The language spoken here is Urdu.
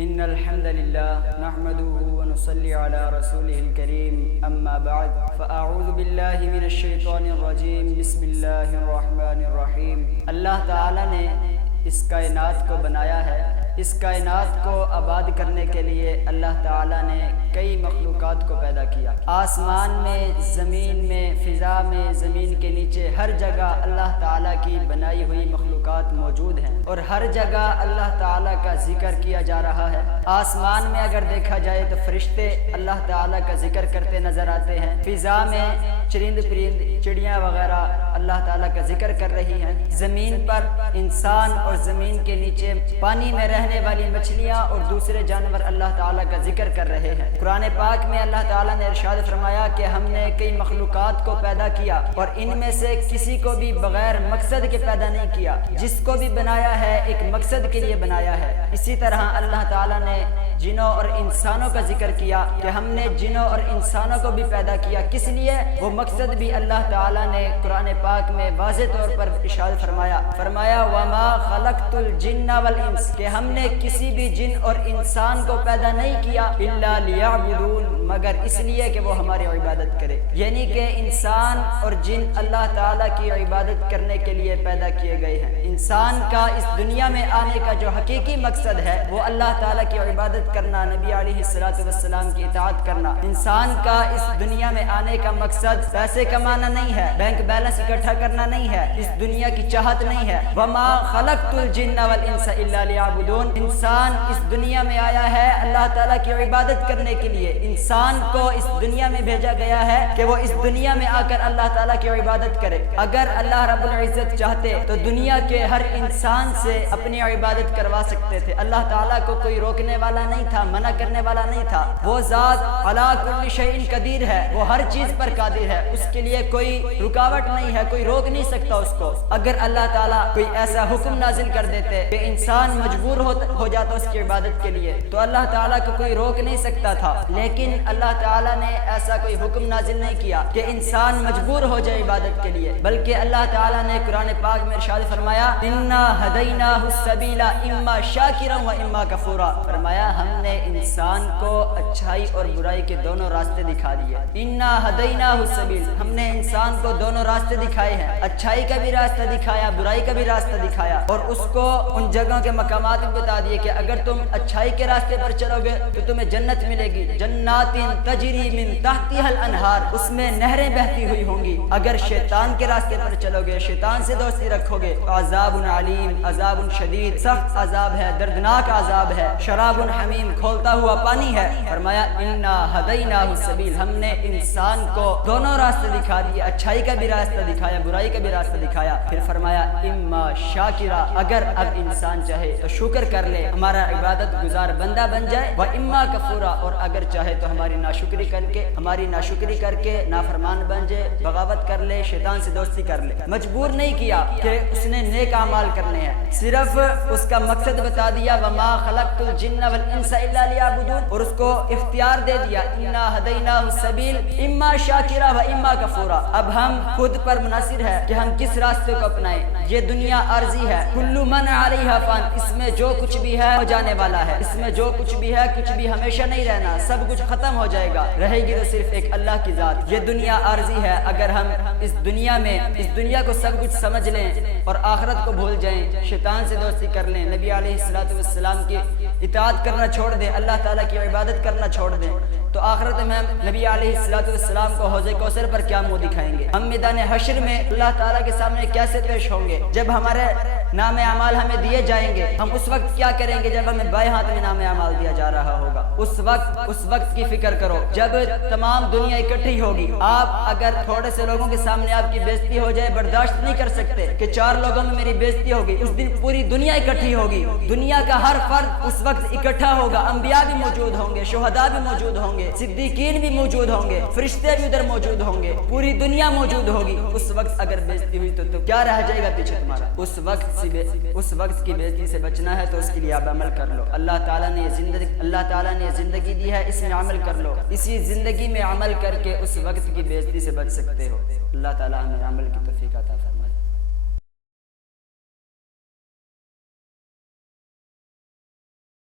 إن الحمد لله نحمده ونصلي على رسوله الكريم أما بعد فأعوذ بالله من الشيطان الرجيم بسم الله الرحمن الرحیم۔ اللہ تعالیٰ نے اس کائنات کو بنایا ہے۔ اس کائنات کو آباد کرنے کے لیے اللہ تعالیٰ نے کئی مخلوقات کو پیدا کیا۔ آسمان میں، زمین میں، فضا میں، زمین کے نیچے ہر جگہ اللہ تعالیٰ کی بنائی ہوئی مخلوقات موجود ہیں، اور ہر جگہ اللہ تعالیٰ کا ذکر کیا جا رہا ہے۔ آسمان میں اگر دیکھا جائے تو فرشتے اللہ تعالیٰ کا ذکر کرتے نظر آتے ہیں۔ فضا میں چرند پرند، چڑیاں وغیرہ اللہ تعالیٰ کا ذکر کر رہی ہیں۔ زمین پر انسان اور زمین کے نیچے پانی میں رہنے والی مچھلیاں اور دوسرے جانور اللہ تعالیٰ کا ذکر کر رہے ہیں۔ قرآن پاک میں اللہ تعالیٰ نے ارشاد فرمایا کہ ہم نے کئی مخلوقات کو پیدا کیا اور ان میں سے کسی کو بھی بغیر مقصد کے پیدا نہیں کیا۔ جس کو بھی بنایا ہے ایک مقصد کے لیے بنایا ہے۔ اسی طرح اللہ تعالیٰ نے جنوں اور انسانوں کا ذکر کیا کہ ہم نے جنوں اور انسانوں کو بھی پیدا کیا، کس لیے؟ وہ مقصد بھی اللہ تعالیٰ نے قرآن پاک میں واضح طور پر ارشاد فرمایا وما خلقت الجن والانس، کہ ہم نے کسی بھی جن اور انسان کو پیدا نہیں کیا الا لیعبدون، مگر اس لیے کہ وہ ہماری عبادت کرے۔ یعنی کہ انسان اور جن اللہ تعالیٰ کی عبادت کرنے کے لیے پیدا کیے گئے ہیں۔ انسان کا اس دنیا میں آنے کا جو حقیقی مقصد ہے وہ اللہ تعالیٰ کی عبادت کرنا، نبی علیہ السلام کی اطاعت کرنا۔ انسان کا اس دنیا میں آنے کا مقصد پیسے کمانا نہیں ہے، بینک بیلنس اکٹھا کرنا نہیں ہے، اس دنیا کی چاہت نہیں ہے۔ وما خلقت الجن والانس الا لیعبدون، انسان اس دنیا میں آیا ہے اللہ تعالیٰ کی عبادت کرنے کے لیے۔ انسان کو اس دنیا میں بھیجا گیا ہے کہ وہ اس دنیا میں آ کر اللہ تعالیٰ کی عبادت کرے۔ اگر اللہ رب العزت چاہتے تو دنیا کے ہر انسان سے اپنی عبادت کروا سکتے تھے۔ اللہ تعالیٰ کو کوئی روکنے والا نہیں تھا، منع کرنے والا نہیں تھا۔ وہ ذات علی کل شیء قدیر ہے، وہ ہر چیز پر قادر ہے، اس کے لیے کوئی رکاوٹ نہیں ہے، کوئی روک نہیں سکتا اس کو۔ اگر اللہ تعالیٰ کوئی ایسا حکم نازل کر دیتے کہ انسان مجبور ہو جاتا اس کی عبادت کے لیے تو اللہ تعالیٰ کو کوئی روک نہیں سکتا تھا، لیکن اللہ تعالیٰ نے ایسا کوئی حکم نازل نہیں کیا کہ انسان مجبور ہو جائے عبادت کے لیے، بلکہ اللہ تعالیٰ نے قرآن پاک میں ارشاد فرمایا انا ہدیناہ السبیل اما شاکرا و اما کفورا، فرمایا ہم نے انسان کو اچھائی اور برائی کے دونوں راستے دکھا دیے۔ انا ہدیناہ السبیل، ہم نے انسان کو دونوں راستے دکھائے ہیں، اچھائی کا بھی راستہ دکھایا، برائی کا بھی راستہ دکھایا، اور اس کو ان جگہوں کے مقامات بھی بتا دیے کہ اگر تم اچھائی کے راستے پر چلو گے تو تمہیں جنت ملے گی، جنات تجری من تحتها الانہار، اس میں نہریں بہتی ہوئی ہوں گی۔ اگر شیطان کے راستے پر چلو گے، شیطان سے دوستی رکھو گے تو عذاب علیم، عذاب شدید، سخت عذاب ہے، دردناک عذاب ہے، شراب حمیم، کھولتا ہوا پانی ہے۔ فرمایا انا ہدیناہ السبیل، ہم نے انسان کو دونوں راستے دکھا دیے، اچھائی کا بھی راستہ دکھایا، برائی کا بھی راستہ دکھایا۔ پھر فرمایا اما شاکرا، اگر اب انسان چاہے تو شکر کر لے، ہمارا عبادت گزار بندہ بن جائے، و اما کفورا، اور اگر چاہے تو ہماری ناشکری کر کے نافرمان بن جائے، بغاوت کر لے، شیطان سے دوستی کر لے۔ مجبور نہیں کیا کہ اس نے نیک اعمال کرنے ہیں، صرف اس کا مقصد بتا دیا وما خلقت الجن والانس الا لیعبدون، اور اس کو اختیار دے دیا انا ہدیناہ السبیل اما شاکرا و اما کفورا۔ اب ہم خود پر منحصر ہے کہ ہم کس راستے کو اپنائیں۔ یہ دنیا عارضی ہے، کل من علیہا فان، اس میں جو کچھ بھی ہے ہو جانے والا ہے، اس میں جو کچھ بھی ہے کچھ بھی ہمیشہ نہیں رہنا، سب کچھ ختم ہو جائے گا، رہے گی تو صرف ایک اللہ کی ذات۔ یہ دنیا عارضی ہے، اگر ہم اس دنیا کو سب کچھ سمجھ لیں اور آخرت کو بھول جائیں، شیطان سے دوستی کر لیں، نبی علیہ السلام کی اطاعت کرنا چھوڑ دیں، اللہ تعالیٰ کی عبادت کرنا چھوڑ دیں، تو آخرت میں ہم نبی علیہ السلام کو حوض کوثر پر کیا منہ دکھائیں گے؟ ہم میدان حشر میں اللہ تعالیٰ کے سامنے کیسے پیش ہوں گے؟ جب ہمارے نام اعمال ہمیں دیے جائیں گے، ہم اس وقت کیا کریں گے جب ہمیں بائیں ہاتھ میں نام اعمال دیا جا رہا ہوگا؟ اس وقت کی فکر کرو جب تمام دنیا اکٹھی ہوگی۔ آپ اگر تھوڑے سے لوگوں کے سامنے آپ کی بےزتی ہو جائے برداشت نہیں کر سکتے کہ 4 لوگوں میں میری بےزتی ہوگی، اس دن پوری دنیا اکٹھی ہوگی، دنیا کا ہر فرد اس وقت اکٹھا ہوگا، انبیاء بھی موجود ہوں گے، شہداء بھی موجود ہوں گے، صدیقین بھی موجود ہوں گے، فرشتے بھی ادھر موجود ہوں گے، پوری دنیا موجود ہوگی۔ اس وقت اگر بےزتی ہوئی تو کیا رہ جائے گا پیچھے تمہارا؟ اس وقت کی بےزتی سے بچنا ہے تو اس کے لیے آپ عمل کر لو۔ اللہ تعالیٰ نے یہ زندگی دی ہے، اس میں عمل کر لو، اسی زندگی میں عمل کر کے اس وقت کی بےزتی سے بچ سکتے ہو۔ اللہ تعالیٰ ہمیں عمل کی توفیق عطا فرمائے۔